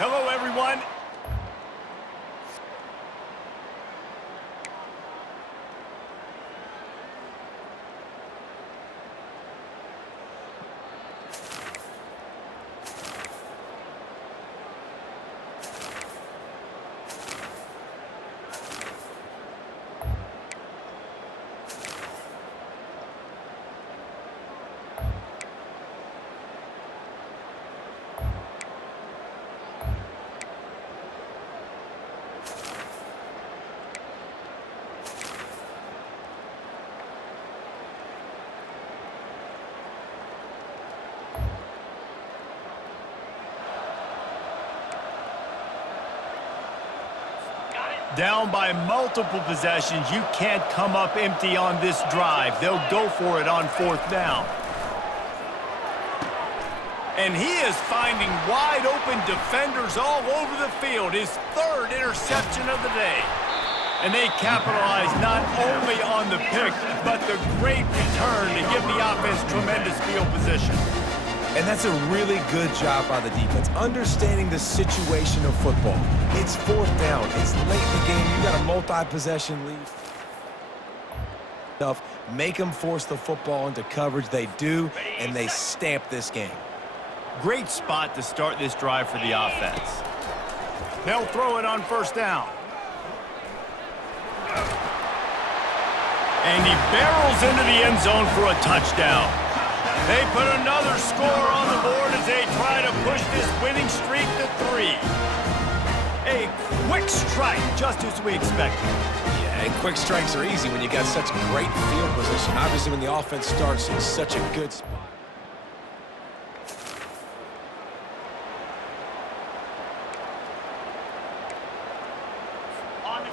Hello, everyone. Down by multiple possessions, you can't come up empty on this drive. They'll go for it on 4th down. And he is finding wide-open defenders all over the field. His 3rd interception of the day. And they capitalize not only on the pick, but the great return to give the offense tremendous field position. And that's a really good job by the defense, understanding the situation of football. It's 4th down. It's late in the game. You got a multi-possession lead. Make them force the football into coverage. They do, and they stamp this game. Great spot to start this drive for the offense. They'll throw it on 1st down. And he barrels into the end zone for a touchdown. They put another score on the board as they try to push this winning streak to 3. A quick strike, just as we expected. Yeah, and quick strikes are easy when you got such great field position. Obviously, when the offense starts in such a good spot.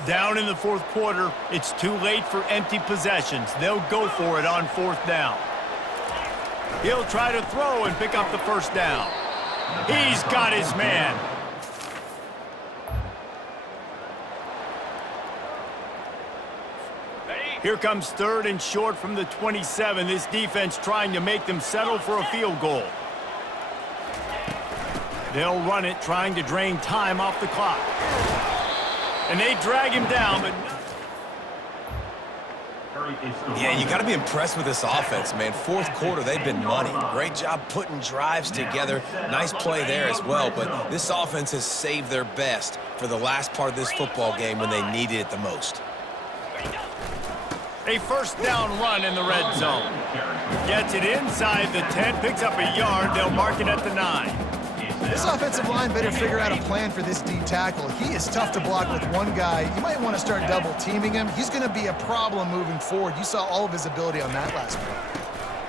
Down in the 4th quarter, it's too late for empty possessions. They'll go for it on 4th down. He'll try to throw and pick up the 1st down. He's got his man. Here comes 3rd and short from the 27. This defense trying to make them settle for a field goal. They'll run it, trying to drain time off the clock. And they drag him down, but... Yeah, you got to be impressed with this offense, man. 4th quarter, they've been money. Great job putting drives together. Nice play there as well, but this offense has saved their best for the last part of this football game when they needed it the most. A 1st down run in the red zone. Gets it inside the 10, picks up a yard. They'll mark it at the 9. This offensive line better figure out a plan for this D tackle. He is tough to block with one guy. You might want to start double-teaming him. He's going to be a problem moving forward. You saw all of his ability on that last play.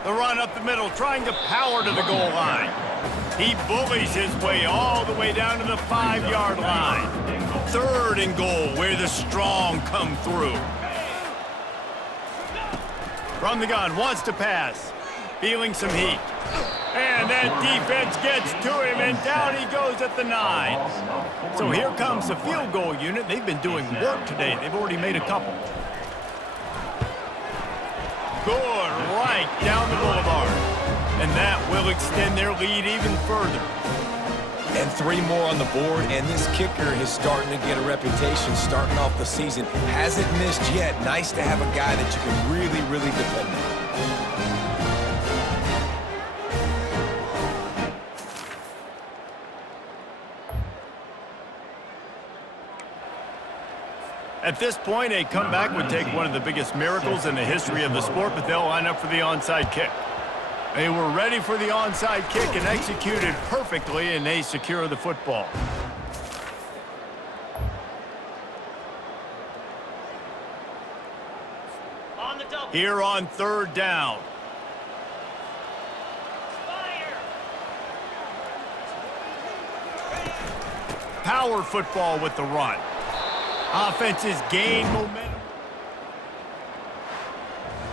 The run up the middle, trying to power to the goal line. He bullies his way all the way down to the 5-yard line. 3rd and goal, where the strong come through. From the gun, wants to pass. Feeling some heat. And that defense gets to him, and down he goes at the 9. So here comes the field goal unit. They've been doing work today. They've already made a couple. Good, right down the boulevard. And that will extend their lead even further. And 3 more on the board, and this kicker is starting to get a reputation starting off the season. Hasn't missed yet. Nice to have a guy that you can really, really depend on. At this point, a comeback would take one of the biggest miracles in the history of the sport, but they'll line up for the onside kick. They were ready for the onside kick and executed perfectly, and they secure the football. Here on 3rd down. Power football with the run. Offenses gain momentum.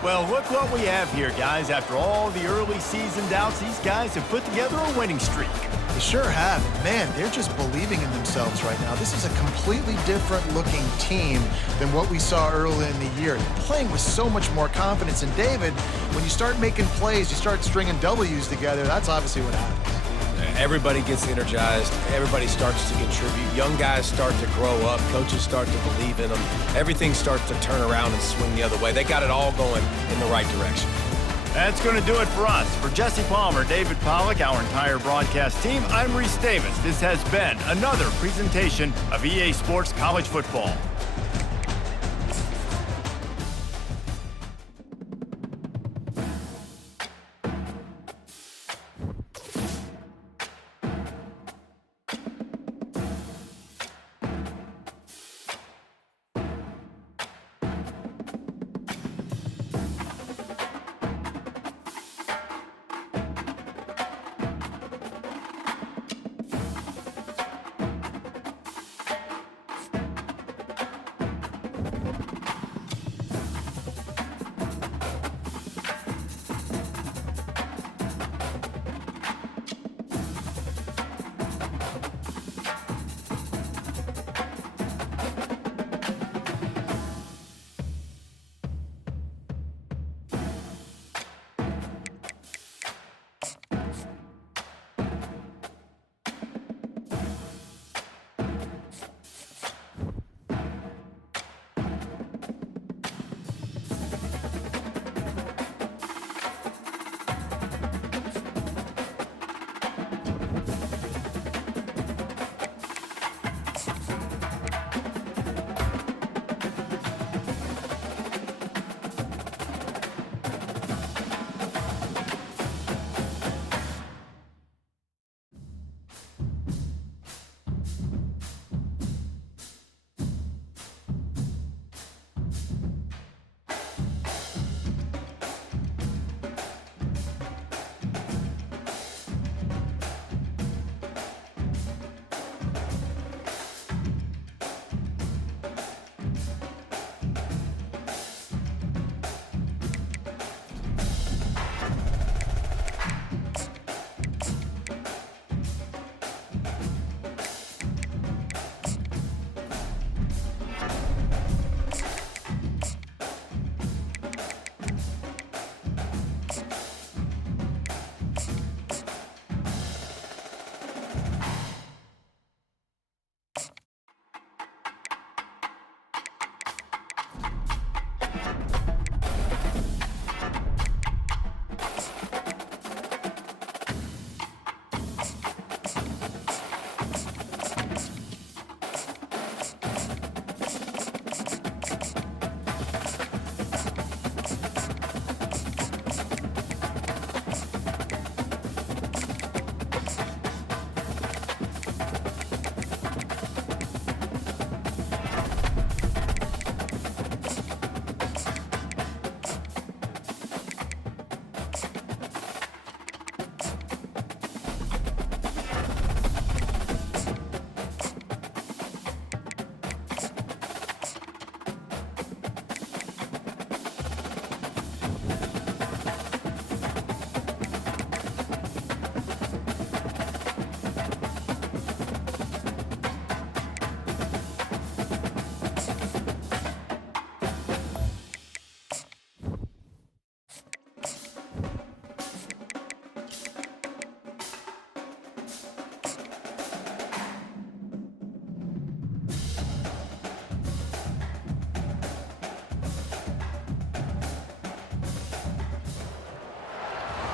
Well, look what we have here, guys. After all the early season doubts, these guys have put together a winning streak. They sure have. Man, they're just believing in themselves right now. This is a completely different looking team than what we saw early in the year. They're playing with so much more confidence. And David, when you start making plays, you start stringing W's together, that's obviously what happens. everybody gets energized. Everybody starts to contribute. Young guys start to grow up. Coaches start to believe in them. Everything starts to turn around and swing the other way. They got it all going in the right direction. That's going to do it for us. For Jesse Palmer, David Pollack, our entire broadcast team, I'm Reese Davis. This has been another presentation of EA Sports College Football.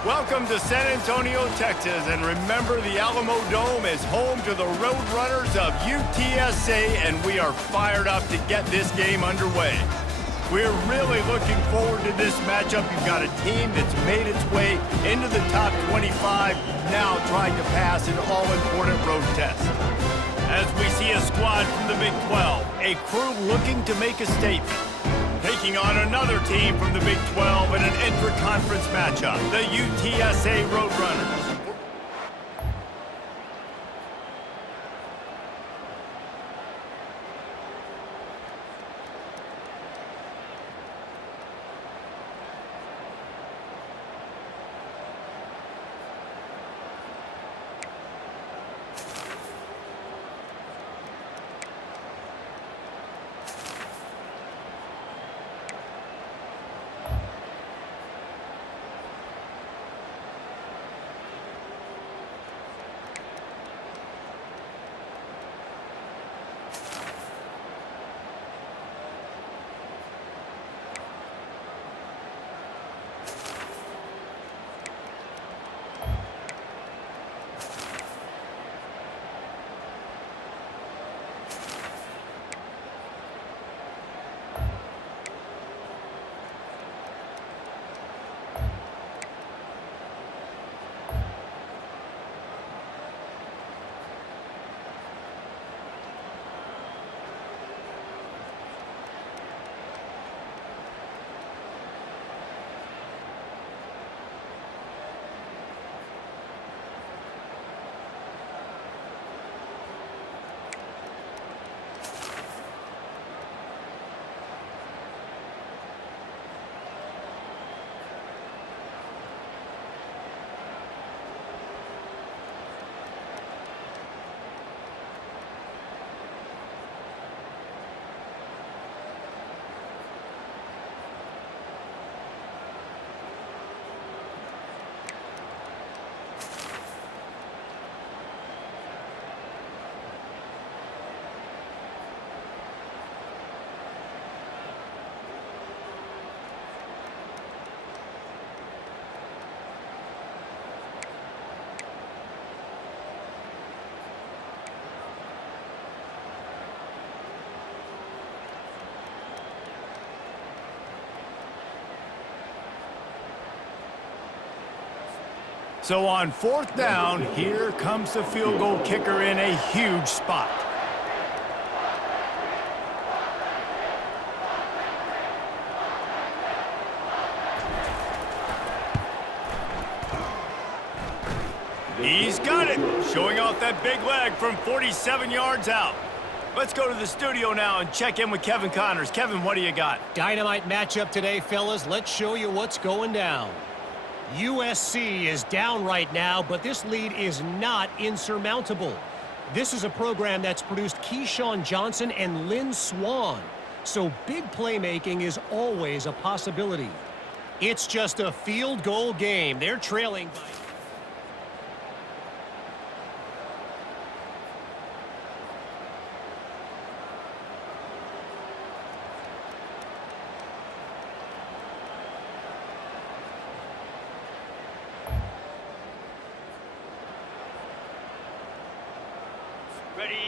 Welcome to San Antonio, Texas, and remember the Alamo Dome is home to the Roadrunners of UTSA, and we are fired up to get this game underway. We're really looking forward to this matchup. You've got a team that's made its way into the top 25, now trying to pass an all-important road test. As we see a squad from the Big 12, a crew looking to make a statement, taking on another team from the Big 12 in an intra-conference matchup, the UTSA Roadrunners. So on 4th down, here comes the field goal kicker in a huge spot. He's got it, showing off that big leg from 47 yards out. Let's go to the studio now and check in with Kevin Connors. Kevin, what do you got? Dynamite matchup today, fellas. Let's show you what's going down. USC is down right now, but this lead is not insurmountable. This is a program that's produced Keyshawn Johnson and Lynn Swann, so big playmaking is always a possibility. It's just a field goal game. They're trailing by...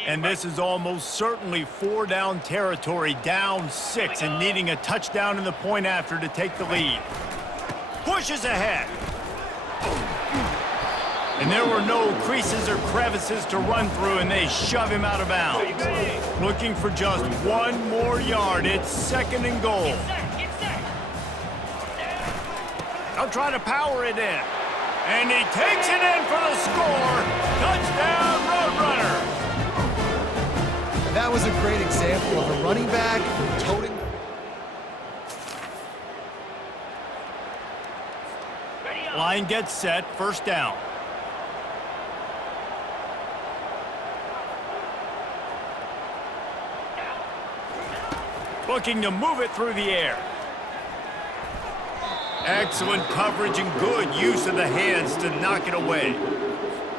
And this is almost certainly 4-down territory, down 6, and needing a touchdown in the point after to take the lead. Pushes ahead. And there were no creases or crevices to run through, and they shove him out of bounds. Looking for just 1 more yard. It's 2nd and goal. They'll try to power it in. And he takes it in for the score. Touchdown, Roadrunners. That was a great example of a running back toting. Line gets set, 1st down. Looking to move it through the air. Excellent coverage and good use of the hands to knock it away.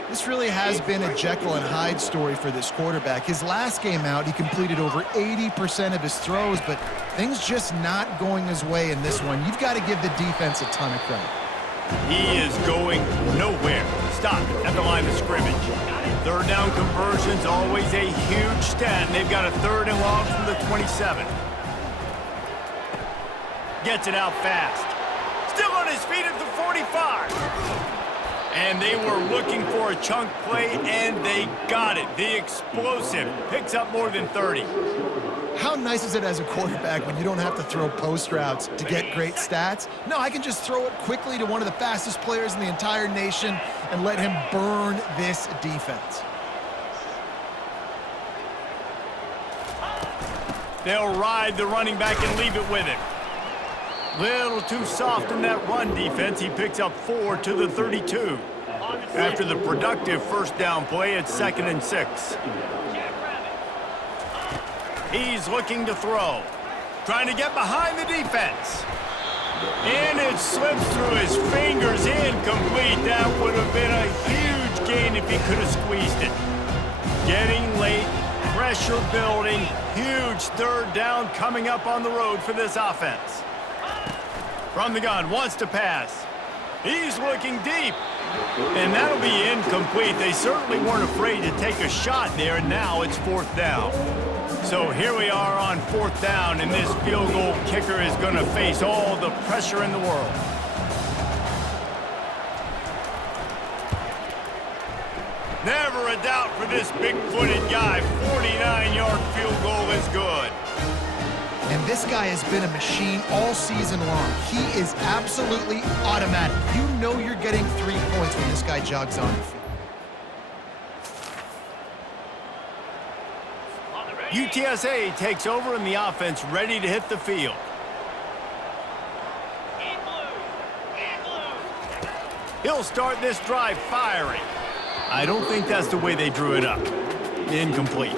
This really has been a Jekyll and Hyde story for this quarterback. His last game out, he completed over 80% of his throws, but things just not going his way in this one. You've got to give the defense a ton of credit. He is going nowhere. Stop at the line of scrimmage. 3rd down conversion's always a huge stat. They've got a 3rd and long from the 27. Gets it out fast. Still on his feet at the 45. And they were looking for a chunk play, and they got it. The explosive picks up more than 30. How nice is it as a quarterback when you don't have to throw post routes to get great stats? No, I can just throw it quickly to one of the fastest players in the entire nation and let him burn this defense. They'll ride the running back and leave it with him. Little too soft in that run defense. He picks up 4 to the 32. After the productive 1st down play, it's 2nd and 6. He's looking to throw. Trying to get behind the defense. And it slips through his fingers, incomplete. That would have been a huge gain if he could have squeezed it. Getting late, pressure building, huge 3rd down coming up on the road for this offense. From the gun, wants to pass. He's looking deep. And that'll be incomplete. They certainly weren't afraid to take a shot there, and now it's 4th down. So here we are on 4th down, and this field goal kicker is going to face all the pressure in the world. Never a doubt for this big-footed guy. 49-yard field goal is good. And this guy has been a machine all season long. He is absolutely automatic. You know you're getting 3 points when this guy jogs on the field. UTSA takes over in the offense, ready to hit the field. He'll start this drive firing. I don't think that's the way they drew it up. Incomplete.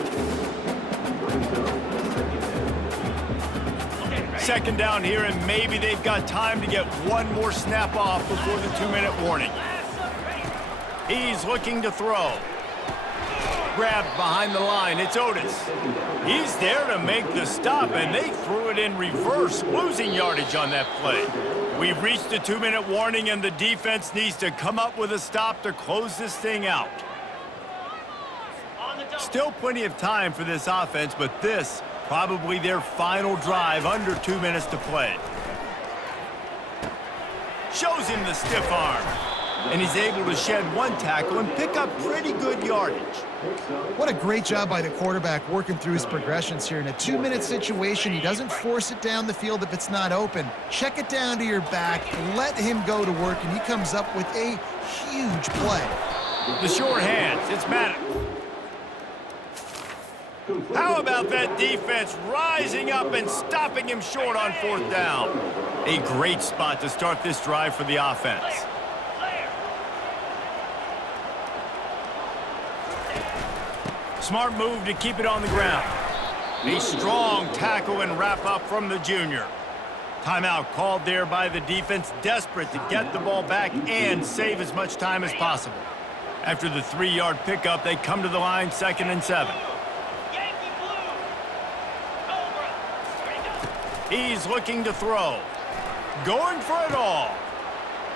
2nd down here, and maybe they've got time to get 1 more snap off before the 2-minute warning. He's looking to throw. Grabbed behind the line, it's Otis. He's there to make the stop, and they threw it in reverse, losing yardage on that play. We've reached the 2-minute warning, and the defense needs to come up with a stop to close this thing out. Still plenty of time for this offense, but this probably their final drive, under 2 minutes to play. Shows him the stiff arm. and he's able to shed one tackle and pick up pretty good yardage. What a great job by the quarterback working through his progressions here. In a 2-minute situation, he doesn't force it down the field if it's not open. Check it down to your back, let him go to work, and he comes up with a huge play. The short hands, it's Maddox. How about that defense rising up and stopping him short on 4th down? A great spot to start this drive for the offense. Smart move to keep it on the ground. A strong tackle and wrap up from the junior. Timeout called there by the defense, desperate to get the ball back and save as much time as possible. After the 3-yard pickup, they come to the line, 2nd and 7. He's looking to throw. Going for it all.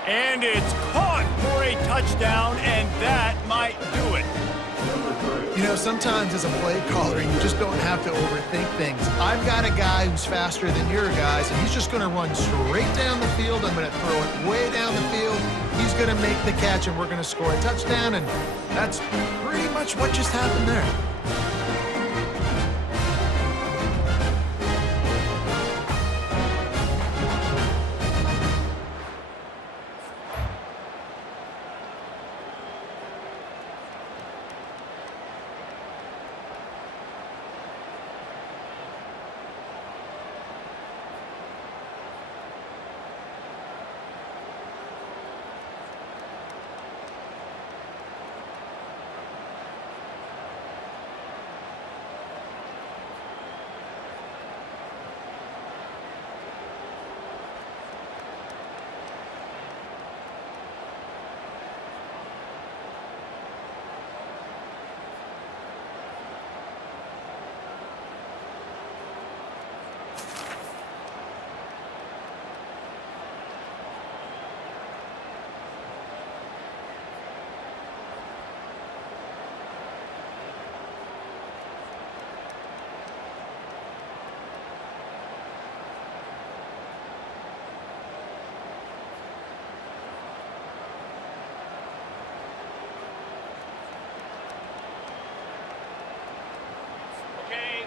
And it's caught for a touchdown, and that might do it. You know, sometimes as a play caller, you just don't have to overthink things. I've got a guy who's faster than your guys, and he's just going to run straight down the field. I'm going to throw it way down the field. He's going to make the catch, and we're going to score a touchdown, and that's pretty much what just happened there.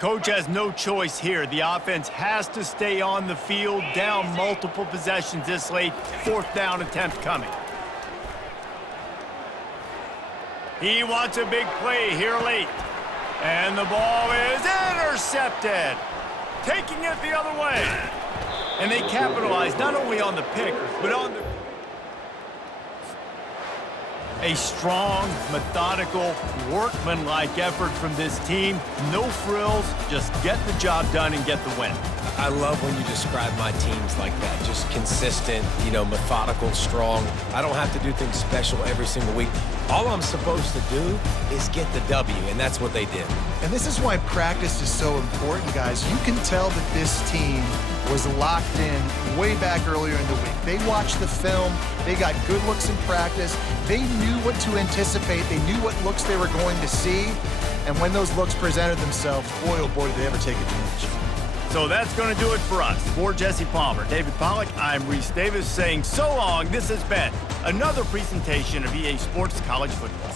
Coach has no choice here. The offense has to stay on the field, down multiple possessions this late. 4th down attempt coming. He wants a big play here late. And the ball is intercepted. Taking it the other way. And they capitalize not only on the pick, but on the... A strong, methodical, workmanlike effort from this team. No frills, just get the job done and get the win. I love when you describe my teams like that. Just consistent, you know, methodical, strong. I don't have to do things special every single week. All I'm supposed to do is get the W, and that's what they did. And this is why practice is so important, guys. You can tell that this team was locked in way back earlier in the week. They watched the film. They got good looks in practice. They knew what to anticipate. They knew what looks they were going to see. And when those looks presented themselves, boy, oh boy, did they ever take advantage. So that's going to do it for us. For Jesse Palmer, David Pollack, I'm Reese Davis saying so long. This has been another presentation of EA Sports College Football.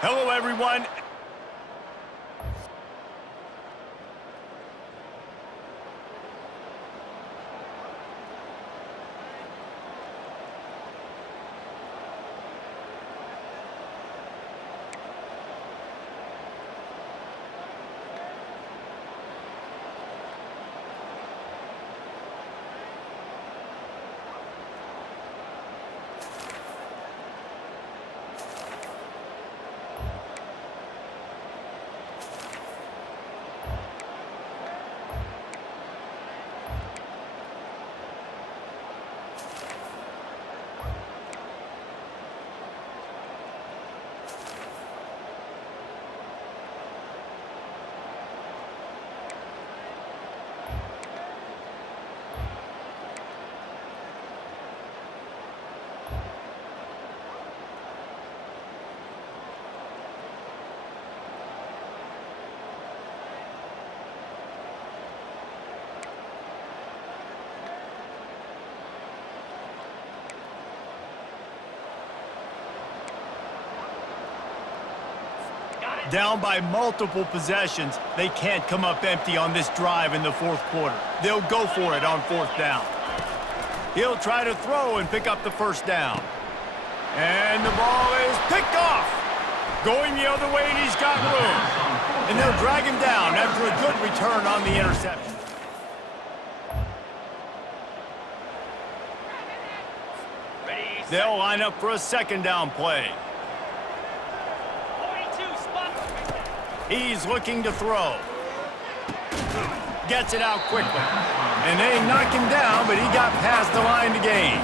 Hello, everyone. Down by multiple possessions, they can't come up empty on this drive in the fourth quarter. They'll go for it on fourth down. He'll try to throw and pick up the first down. And the ball is picked off. Going the other way, and he's got room. And they'll drag him down after a good return on the interception. They'll line up for a second down play. He's looking to throw. Gets it out quickly. And they knock him down, but he got past the line to gain.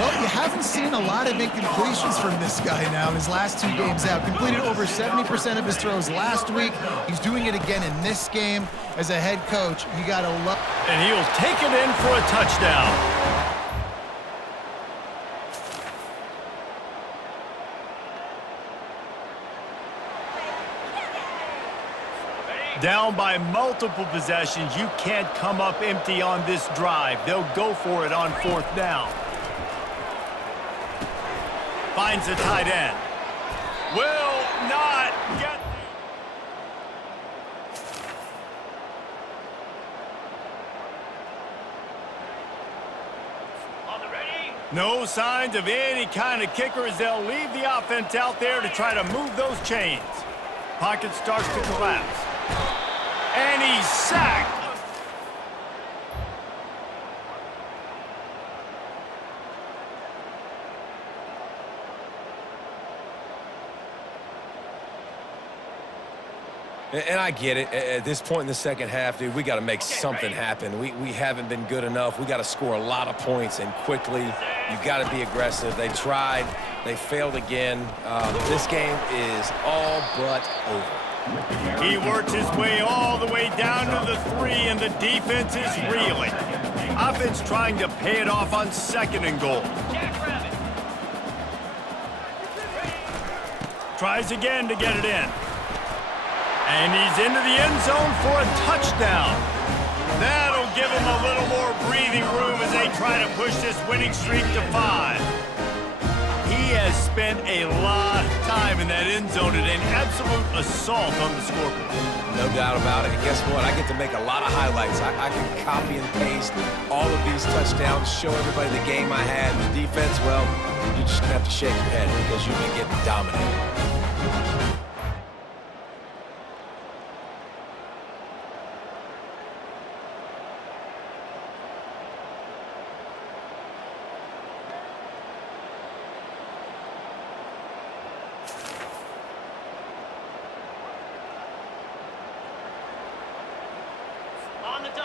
Well, you haven't seen a lot of incompletions from this guy now in his last 2 games out. Completed over 70% of his throws last week. He's doing it again in this game. As a head coach, you got to love. And he'll take it in for a touchdown. Down by multiple possessions, you can't come up empty on this drive. They'll go for it on fourth down. Finds the tight end. Will not get. No signs of any kind of kicker as they'll leave the offense out there to try to move those chains. Pocket starts to collapse. And he's sacked. And I get it. At this point in the second half, dude, we got to make something happen. We haven't been good enough. We got to score a lot of points and quickly. You got to be aggressive. They tried. They failed again. This game is all but over. He works his way all the way down to the 3, and the defense is reeling. Offense trying to pay it off on second and goal. Tries again to get it in. And he's into the end zone for a touchdown. That'll give him a little more breathing room as they try to push this winning streak to 5. He has spent a lot of time in that end zone and an absolute assault on the scoreboard. No doubt about it. And guess what? I get to make a lot of highlights. I can copy and paste all of these touchdowns, show everybody the game I had. The defense, well, you're just going to have to shake your head because you've been getting dominated.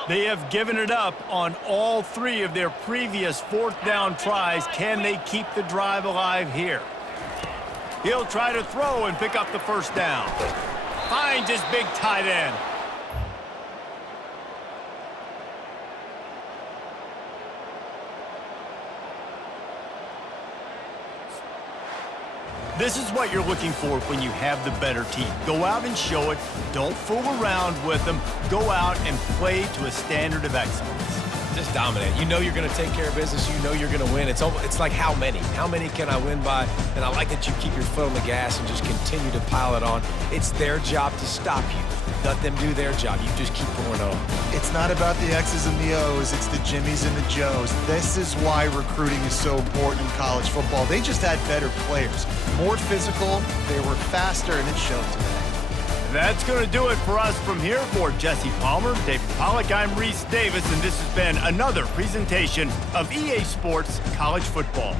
They have given it up on all 3 of their previous fourth down tries. Can they keep the drive alive here? He'll try to throw and pick up the first down. Finds his big tight end. This is what you're looking for when you have the better team. Go out and show it. Don't fool around with them. Go out and play to a standard of excellence. Just dominate. You know you're going to take care of business. You know you're going to win. It's like how many? How many can I win by? And I like that you keep your foot on the gas and just continue to pile it on. It's their job to stop you. Let them do their job. You just keep going on. It's not about the X's and the O's. It's the Jimmies and the Joes. This is why recruiting is so important in college football. They just had better players, more physical, they were faster, and it showed today. That's going to do it for us from here. For Jesse Palmer, David Pollack, I'm Reese Davis, and this has been another presentation of EA Sports College Football.